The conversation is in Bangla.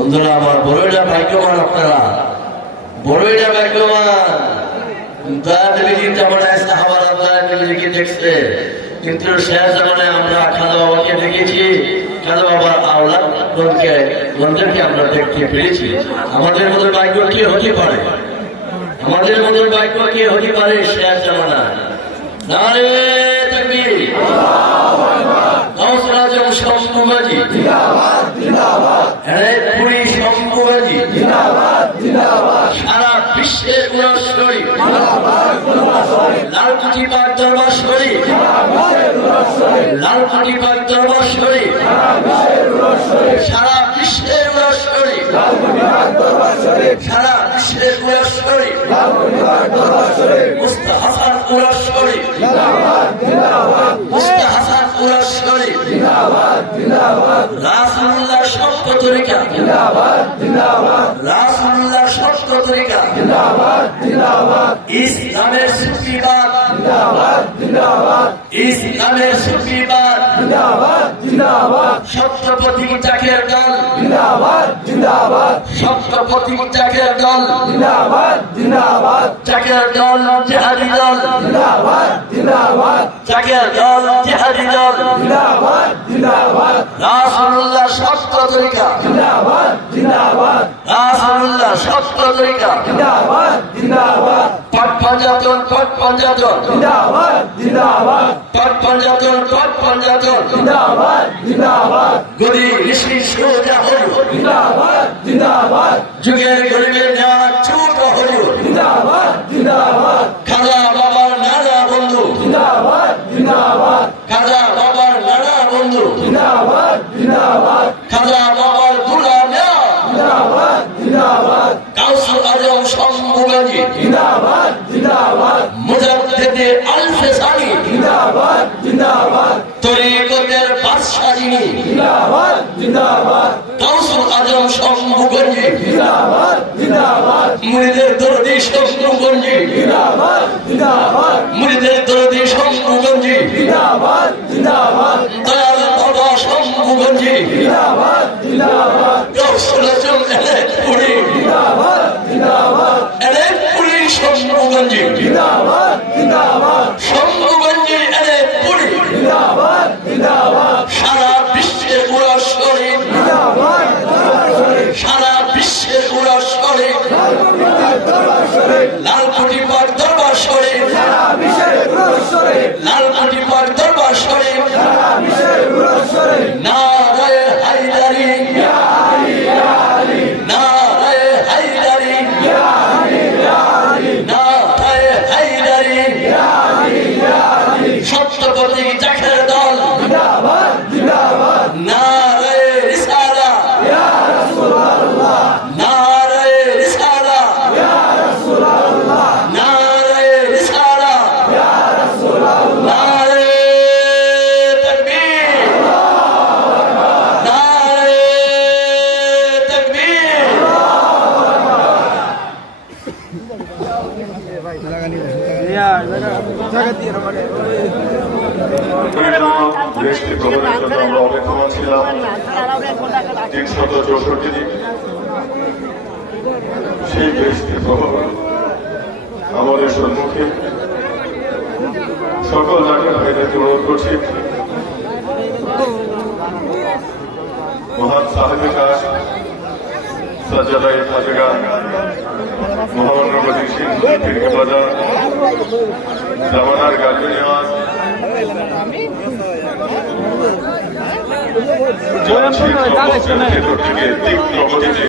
বন্ধুরা আমার, বড়ইটা ভাগ্যবান, আপনারা বড়ইটা ভাগ্যবান। দেখছে কিন্তু শেষ জামানায় আমরা খাজা বাবাকে দেখেছি, খাজা বাবার আওলাদকে আমরা দেখতে পেরেছি। আমাদের মতো ভাগ্য কে হতে পারে? আমাদের মতো ভাগ্য কে হতে পারে শেষ জামানায়? নারে তাকবীর, গাউসুল আজম শম্ভুবাজি জিন্দাবাদ, পুরী শম্ভুবাজি জিন্দাবাদ, সারা বিশ্বের উরাস শরীফ লালকুঠি পাক দরবার শরীফ, লালকুঠি পাক দরবার শরীফ, সারা বিশ্বের উরাস শরীফ, সারা বিশ্বের উরাস শরীফ, মুস্তা হাসান উরাস শরীফ, মুস্তা হাসান উরাস শরীফ, রাসূলুল্লাহ সত্য তরিকা, রাসূলুল্লাহ সত্য তরিকা, ইসলামের সুফিবাদ, ইসলামের সুফিবাদ, সত্য প্রতীক চাকের দল, সত্য প্রতীক চাকের দল, চাকের দল জিহাদি দল, চাকের দল জিহাদি দল, রাসূলুল্লাহ সত্য তরিকা, রাসূলুল্লাহ সত্য তরিকা, পাট পাঞ্জাতন, পাট পাঞ্জাতন, পাট পাঞ্জাতন, পাট পাঞ্জাতন, গরিব ঋষি সোজা হল, যুগের গরিবের না ছোট হল, খাজা বাবার নানা বন্ধু, খাজা বাবার নানা বন্ধু, খাজা বাবার দুলামিয়া, গাউসুল আজম শম্ভুবাজি, মুজাদ্দিদে আলফে সানি, তরিকতের বাদশা যিনি, গাউসুল আজম শম্ভুগঞ্জি, মুরিদের দরদি শম্ভুগঞ্জি, মুরিদের দরদি শম্ভুগঞ্জি, দয়াল বাবা শম্ভুগঞ্জি, গাউসুল আজম এলেপুরি, এলেপুরি শম্ভুগঞ্জি, শম্ভুগঞ্জি এলেপুরি, সারা বিশ্বের উরাস শরীফ, সারা বিশ্বের উরাস শরীফ, লালকুঠি পাক দরবার শরীফ, লালকুঠি পাক দরবার শরীফ, নারায়ে হায়দারি, নারায়ে হায়দারি, নারায়ে হায়দারি, সত্য প্রতীক চাকের দল, নারায়ে রিসালা, নারায়ে রিসালা, নারায়ে রিসালা, নারায়ে তাকবীর, নারায়ে তাকবীর। দেশটি ভ্রমণের জন্য আমরা অপেক্ষমান ছিলাম ৩৬৪ দিন। সেই দেশটি ভ্রমণ আমাদের সম্মুখে সকল জাতীয় ভাইদেরকে অনুরোধ করছি, মহান সাহেবে কাজ সাজ্জাদাই খাজগা মোহাম্মদ রহমতুল্লাহ সিং ফিরকে বাজার জামানার গাড়ি নেওয়াজ ভেতর থেকে তীব্র গতিতে